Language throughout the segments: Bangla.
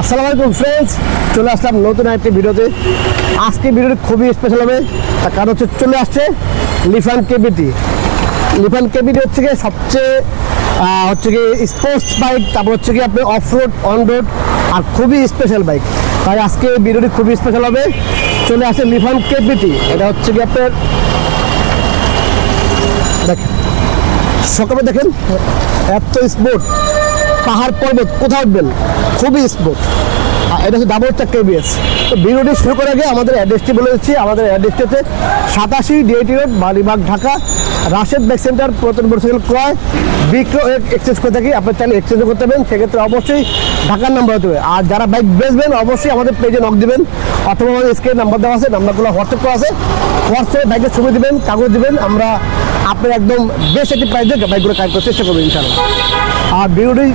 আসসালামু আলাইকুম ফ্রেন্ডস, চলে আসলাম নতুন একটি ভিডিওতে। আজকে ভিডিওটি খুবই স্পেশাল হবে, তার কারণ হচ্ছে চলে আসছে লিফান কেবিটি। লিফান কেবিটি হচ্ছে গিয়ে সবচেয়ে স্পোর্টস বাইক, তারপর হচ্ছে কি আপনার অফ রোড, অন রোড, আর খুবই স্পেশাল বাইক। তাই আজকে ভিডিওটি খুবই স্পেশাল হবে। চলে আসে লিফান কেবিটি। এটা হচ্ছে কি আপনার দেখেন, সকালে দেখেন এত স্পোর্ট, পাহাড় পর্বত কোথাও উঠবেন, খুবই স্পোর্ট। এটা হচ্ছে ডাবল চাকা ABS। তো ভিডিওটি শুরু করার আগে আমাদের অ্যাড্রেসটি বলে দিচ্ছি। আমাদের অ্যাড্রেসটি হচ্ছে 87 DIT road, Malibagh, Dhaka. Rashed bike centre, পুরাতন মোটরসাইকেল ক্রয় বিক্রয় এক্সচেঞ্জ করে থাকি। আপনার চাইলে এক্সচেঞ্জ করতে পারবেন, সেক্ষেত্রে অবশ্যই ঢাকার নাম্বার হতে হবে। আর যারা বাইক বেচবেন অবশ্যই আমাদের পেজে নক দিবেন, অথবা আমাদের স্ক্রিনে নাম্বার দেওয়া আছে, নাম্বারগুলো হোয়াটসঅ্যাপ করা আছে। হোয়াটসঅ্যাপে বাইকের ছবি দিবেন, কাগজ দিবেন, আমরা আপনার একদম বেস্ট একটি প্রাইস দিয়ে বাইকগুলো কাজ করার চেষ্টা করবেন ইনশাআল্লাহ। আর ভিডিওটি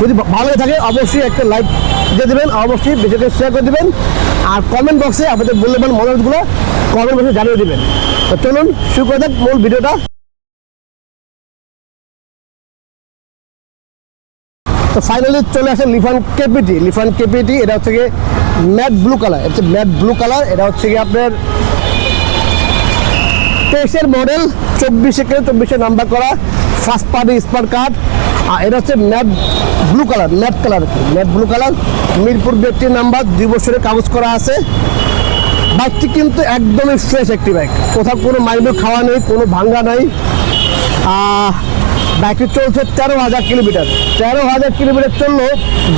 যদি ভালো থাকে অবশ্যই একটা লাইক দিয়ে দেবেন, অবশ্যই বেশি করে শেয়ার করে দেবেন। আর কমেন্ট বক্সে আপনাদের মূল্যবান মতামতগুলো কমেন্ট বক্সে জানিয়ে দেবেন। তো চলুন শুরু করে দেখ মূল ভিডিওটা। তো ফাইনালি চলে আসে লিফান কেপিটি। লিফান কেপিটি এটা হচ্ছে গিয়ে ম্যাট ব্লু কালার। এটা হচ্ছে ম্যাট ব্লু কালার। এটা হচ্ছে গিয়ে আপনার 23-এর মডেল, 24-এর নাম্বার করা, ফার্স্ট পার্টি স্মার্ট কার্ড। আর এটা হচ্ছে matte blue colour, matte colour, matte blue colour, Mirpur ব্যক্তির নাম্বার, 2 বছরের কাগজ করা আছে। বাইকটি কিন্তু একদমই ফ্রেশ একটি বাইক, কোথাও কোনো মাইলেজ খাওয়া নেই, কোনো ভাঙ্গা নাই। বাইকটি চলছে 13,000 কিলোমিটার। 13,000 কিলোমিটার চললো।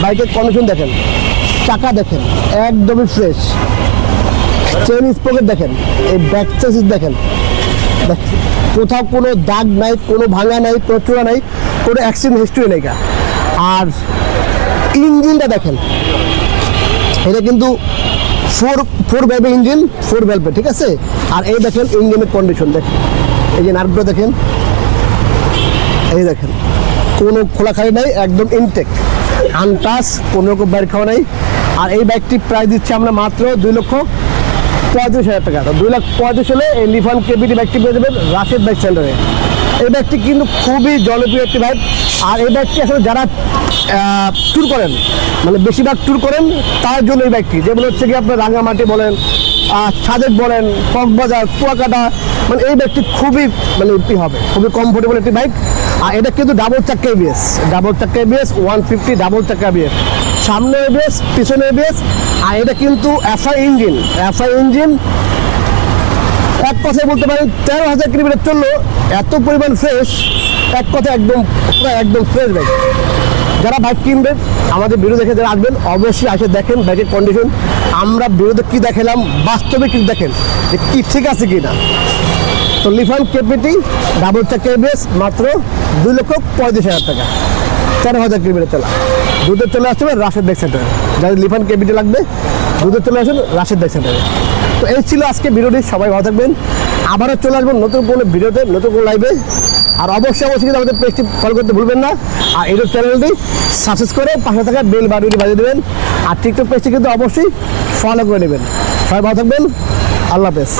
বাইকের কন্ডিশন দেখেন, চাকা দেখেন একদমই ফ্রেশ, চেন স্পকেট দেখেন, এই ব্যাক চেসিস দেখেন, কোথাও কোনো দাগ নাই, কোনো ভাঙা নাই, কোনো চূড়া নাই, কোনো অ্যাক্সিডেন্ট হিস্ট্রি নেই। আর ইঞ্জিনটা দেখেন, এটা কিন্তু ফোর ভ্যালভের ইঞ্জিন, 4 ভ্যালভে, ঠিক আছে। আর এই দেখেন ইঞ্জিনের কন্ডিশন দেখেন, এই যে নার্ভগুলো দেখেন, এই দেখেন কোনো খোলাখালি নাই, একদম ইনটেক, আনটাচ, কোনো রকম বাইর খাওয়া নাই। আর এই বাইকটি প্রাইস দিচ্ছে আমরা মাত্র 2,35,000 টাকা। তো 2,35,000 হলে এই লিফান কেবিটি বাইকটি পেয়ে যাবেন রাশেদ বাইক সেন্টারে। এই বাইকটি কিন্তু খুবই জনপ্রিয় একটি বাইক। আর এই বাইকটি আসলে যারা ট্যুর করেন, মানে বেশিরভাগ ট্যুর করেন, তার জন্য এই বাইকটি, যেগুলো হচ্ছে কি আপনার রাঙামাটি বলেন, সাজেক বলেন, কক্সবাজার, কুয়াকাটা, মানে এই বাইকটি খুবই মানে হবে, খুবই কমফোর্টেবল একটি বাইক। আর এটা কিন্তু ডাবল চাকা ABS, ডাবল চাকা ABS 150, ডাবল চাকা ABS, সামনে ABS, পিছনে ABS। আর এটা কিন্তু FI ইঞ্জিন, FI ইঞ্জিন। এক কথায় বলতে পারেন 13,000 কিলোমিটার চললো, এত পরিমাণ ফ্রেশ, এক কথা একদম একদম ফ্রেশ বাইক। যারা বাইক কিনবেন আমাদের ভিডিও দেখে যারা আসবেন অবশ্যই এসে দেখেন বাইকের কন্ডিশন। আমরা ভিডিওতে কী দেখালাম, বাস্তবে কী দেখেন যে কী ঠিক আছে কি না। তো লিফান কেপিটি ডাবল চাকা ABS মাত্র 2,35,000 টাকা, 13,000 কিলোমিটার চলা। দুধের চলে আসতে হবে রাশেদ বাইক সেন্টারে। যাদের লিফান কেপিটি লাগবে দুধের চলে আসেন রাশেদ বাইক সেন্টারে। তো এই ছিল আজকে ভিডিওটি, সবাই ভালো থাকবেন। আবারও চলে আসবেন নতুন কোনো ভিডিওতে, নতুন কোনো লাইভে। আর অবশ্যই কিন্তু আমাদের পেজটি ফলো করতে ভুলবেন না। আর ইউটিউব চ্যানেলটি সাবস্ক্রাইব করে পাশে থাকা বেল বাটনটি বাজিয়ে দেবেন। আর টিকটক পেজটি কিন্তু অবশ্যই ফলো করে নেবেন। সবাই ভালো থাকবেন, আল্লাহ হাফেজ।